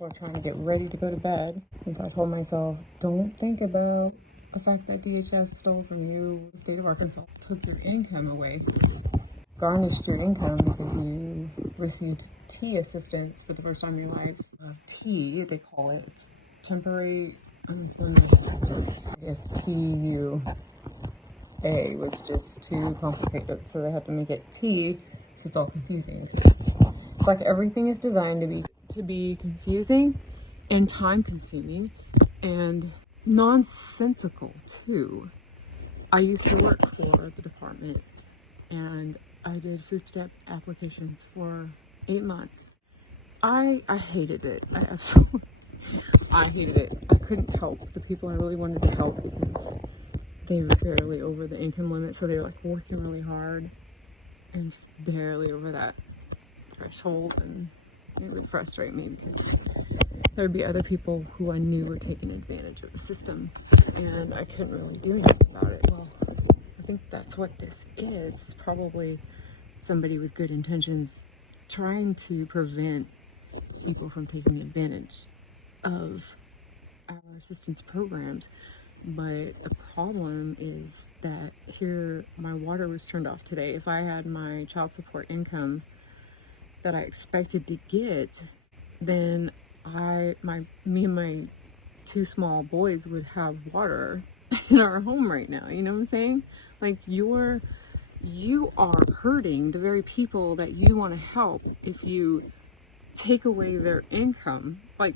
or trying to get ready to go to bed. And so I told myself, don't think about the fact that DHS stole from you. The state of Arkansas took your income away, garnished your income because you received T assistance for the first time in your life. T, they call it. It's temporary unemployment assistance. I guess TUA was just too complicated, so they had to make it T, so it's all confusing. It's like everything is designed to be confusing and time consuming and nonsensical too. I used to work for the department and I did food stamp applications for 8 months. I hated it. I hated it. I couldn't help the people I really wanted to help because they were barely over the income limit, so they were like working really hard and just barely over that threshold, and it would frustrate me because there would be other people who I knew were taking advantage of the system and I couldn't really do anything about it. Well, I think that's what this is. It's probably somebody with good intentions trying to prevent people from taking advantage of our assistance programs. But the problem is that here my water was turned off today. If I had my child support income that I expected to get, then me and my 2 small boys would have water in our home right now. You know what I'm saying? Like you are hurting the very people that you want to help if you take away their income. Like,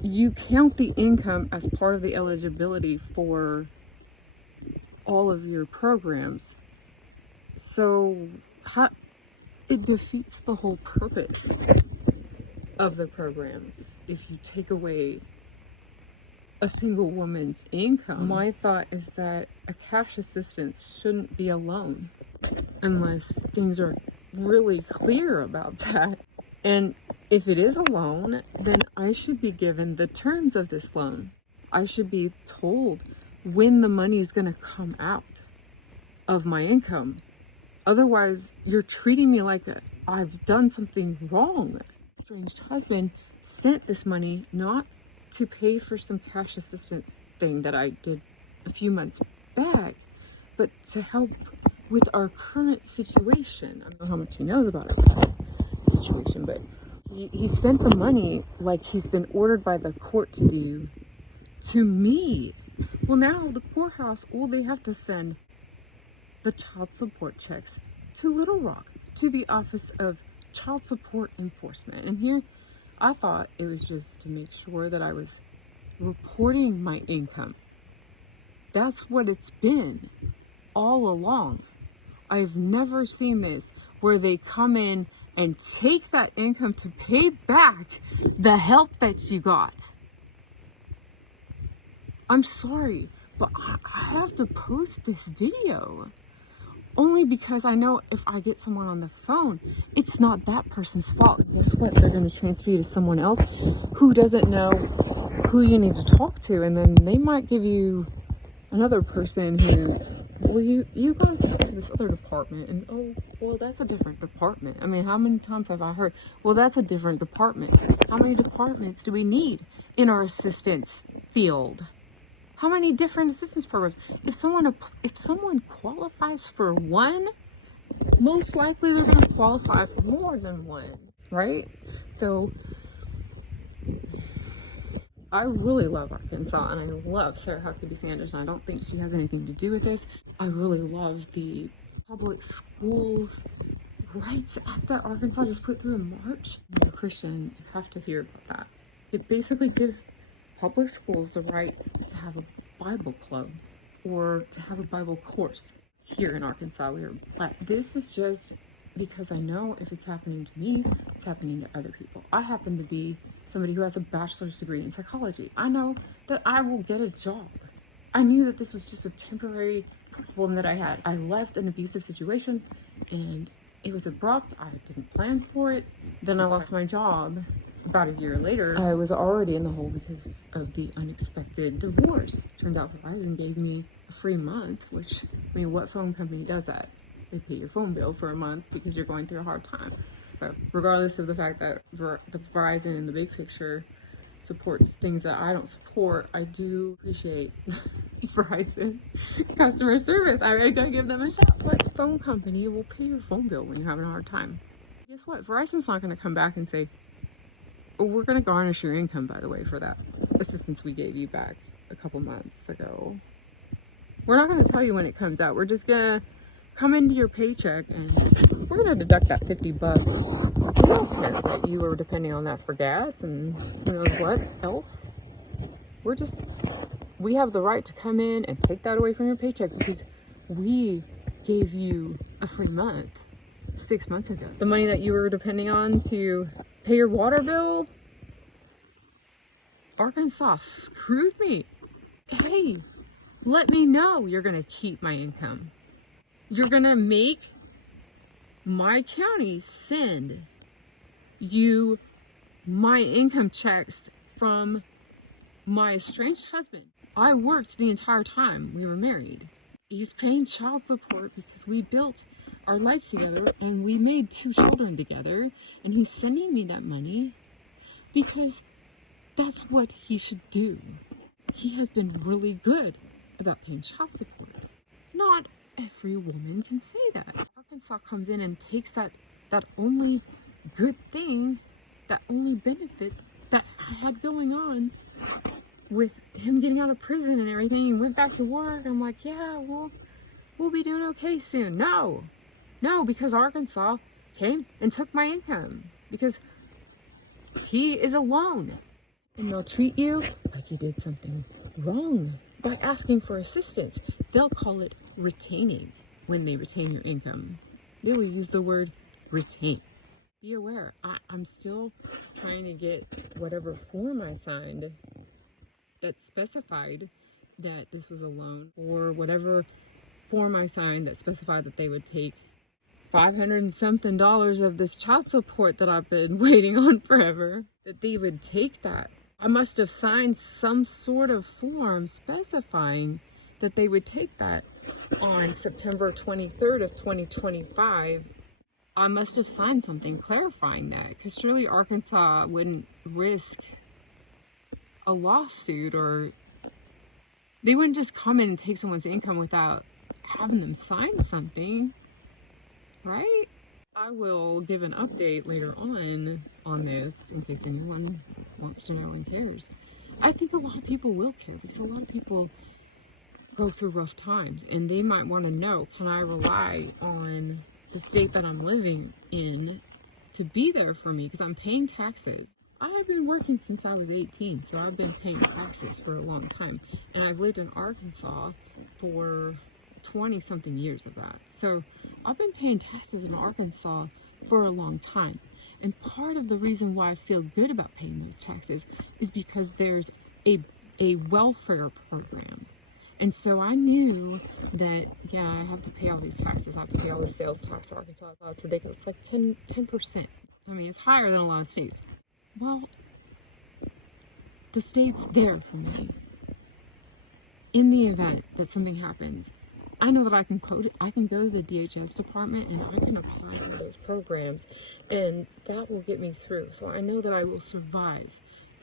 you count the income as part of the eligibility for all of your programs. So it defeats the whole purpose of the programs if you take away a single woman's income. My thought is that a cash assistance shouldn't be a loan unless things are really clear about that. And if it is a loan, then I should be given the terms of this loan. I should be told when the money is going to come out of my income. Otherwise, you're treating me like I've done something wrong. Estranged husband sent this money not to pay for some cash assistance thing that I did a few months back, but to help with our current situation. I don't know how much he knows about our situation, but he sent the money like he's been ordered by the court to do to me. Well, now the courthouse, they have to send the child support checks to Little Rock, to the Office of Child Support Enforcement. And here, I thought it was just to make sure that I was reporting my income. That's what it's been all along. I've never seen this where they come in and take that income to pay back the help that you got. I'm sorry, but I have to post this video. Only because I know if I get someone on the phone, it's not that person's fault. Guess what? They're going to transfer you to someone else who doesn't know who you need to talk to. And then they might give you another person who, well, you got to talk to this other department. And, oh, well, that's a different department. I mean, how many times have I heard, well, that's a different department. How many departments do we need in our assistance field? How many different assistance programs? If someone qualifies for one, most likely they're going to qualify for more than one, right? So I really love Arkansas, and I love Sarah Huckabee Sanders, and I don't think she has anything to do with this. I really love the public schools rights act that Arkansas just put through in March. If you're a Christian, you have to hear about that. It basically gives public schools the right to have a Bible club or to have a Bible course here in Arkansas. We are blessed. This is just because I know if it's happening to me, it's happening to other people. I happen to be somebody who has a bachelor's degree in psychology. I know that I will get a job. I knew that this was just a temporary problem that I had. I left an abusive situation and it was abrupt. I didn't plan for it. Then I lost my job. About a year later, I was already in the hole because of the unexpected divorce. Turned out Verizon gave me a free month, which, I mean, what phone company does that? They pay your phone bill for a month because you're going through a hard time. So regardless of the fact that the Verizon in the big picture supports things that I don't support, I do appreciate Verizon customer service. I gotta give them a shout. What phone company will pay your phone bill when you're having a hard time? Guess what? Verizon's not gonna come back and say, oh, we're gonna garnish your income, by the way, for that assistance we gave you back a couple months ago. We're not gonna tell you when it comes out. We're just gonna come into your paycheck and we're gonna deduct that $50. We don't care that you were depending on that for gas and who knows what else. We have the right to come in and take that away from your paycheck because we gave you a free month 6 months ago. The money that you were depending on to pay your water bill, Arkansas screwed me. Hey, let me know you're gonna keep my income. You're gonna make my county send you my income checks from my estranged husband. I worked the entire time we were married. He's paying child support because we built our life together and we made 2 children together, and he's sending me that money because that's what he should do. He has been really good about paying child support. Not every woman can say that. Arkansas comes in and takes that only good thing, that only benefit that I had going on with him getting out of prison and everything. He went back to work. I'm like, yeah, we'll be doing okay soon. No, because Arkansas came and took my income because he is alone. And they'll treat you like you did something wrong by asking for assistance. They'll call it retaining when they retain your income. They will use the word retain. Be aware, I'm still trying to get whatever form I signed that specified that this was a loan, or whatever form I signed that specified that they would take $500 and something of this child support that I've been waiting on forever, that they would take that. I must have signed some sort of form specifying that they would take that on September 23rd of 2025. I must have signed something clarifying that, because surely Arkansas wouldn't risk a lawsuit, or they wouldn't just come in and take someone's income without having them sign something, right? I will give an update later on this in case anyone wants to know and cares. I think a lot of people will care because a lot of people go through rough times and they might want to know, can I rely on the state that I'm living in to be there for me, because I'm paying taxes. I've been working since I was 18, so I've been paying taxes for a long time, and I've lived in Arkansas for 20 something years of that. So I've been paying taxes in Arkansas for a long time, and part of the reason why I feel good about paying those taxes is because there's a welfare program. And so I knew that, yeah, I have to pay all these taxes. I have to pay all this sales tax in Arkansas. I thought it's ridiculous. It's like 10%. I mean, it's higher than a lot of states. Well, the state's there for me. In the event that something happens, I know that I can quote it. I can go to the DHS department and I can apply for those programs, and that will get me through. So I know that I will survive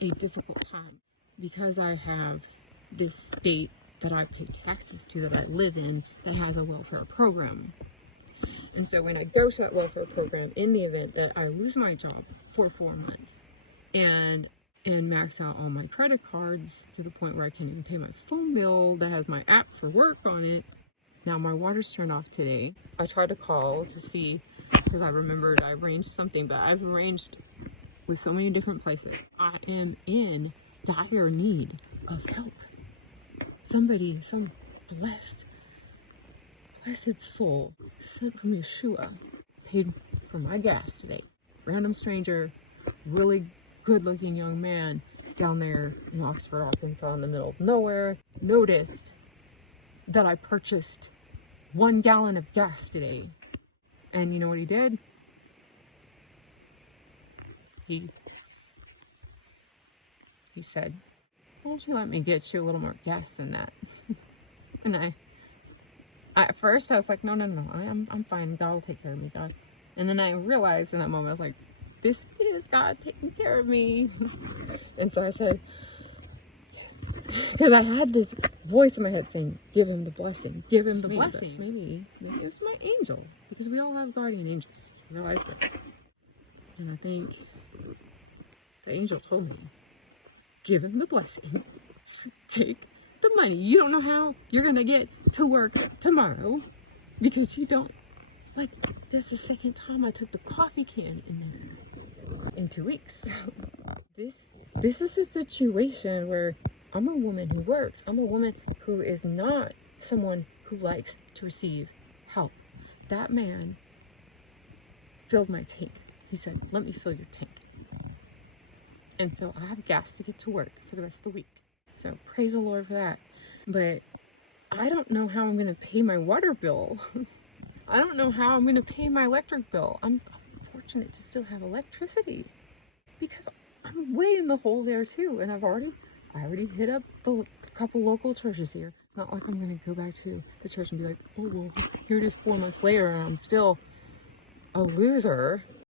a difficult time because I have this state that I pay taxes to, that I live in, that has a welfare program. And so when I go to that welfare program, in the event that I lose my job for 4 months and max out all my credit cards to the point where I can't even pay my phone bill that has my app for work on it. Now my water's turned off today. I tried to call to see, because I remembered I arranged something, but I've arranged with so many different places. I am in dire need of help. Somebody, some blessed soul sent from Yeshua paid for my gas today. Random stranger, really good looking young man down there in Oxford, Arkansas, in the middle of nowhere, noticed that I purchased 1 gallon of gas today. And you know what he did? He said, why don't you let me get you a little more gas than that? And at first I was like, no, I'm fine. God will take care of me, God. And then I realized in that moment, I was like, this is God taking care of me. And so I said, yes. Because I had this voice in my head saying, give him the blessing. Give him the blessing. Maybe it was my angel. Because we all have guardian angels. Realize this. And I think the angel told me, give him the blessing. Take the money. You don't know how you're going to get to work tomorrow. Because you don't. Like, this is the second time I took the coffee can in there in 2 weeks. This is a situation where I'm a woman who works. I'm a woman who is not someone who likes to receive help. That man filled my tank. He said, let me fill your tank. And so I have gas to get to work for the rest of the week. So praise the Lord for that. But I don't know how I'm going to pay my water bill. I don't know how I'm going to pay my electric bill. I'm fortunate to still have electricity because I'm way in the hole there too. And I already hit up the couple local churches here. It's not like I'm going to go back to the church and be like, oh, well, here it is 4 months later and I'm still a loser.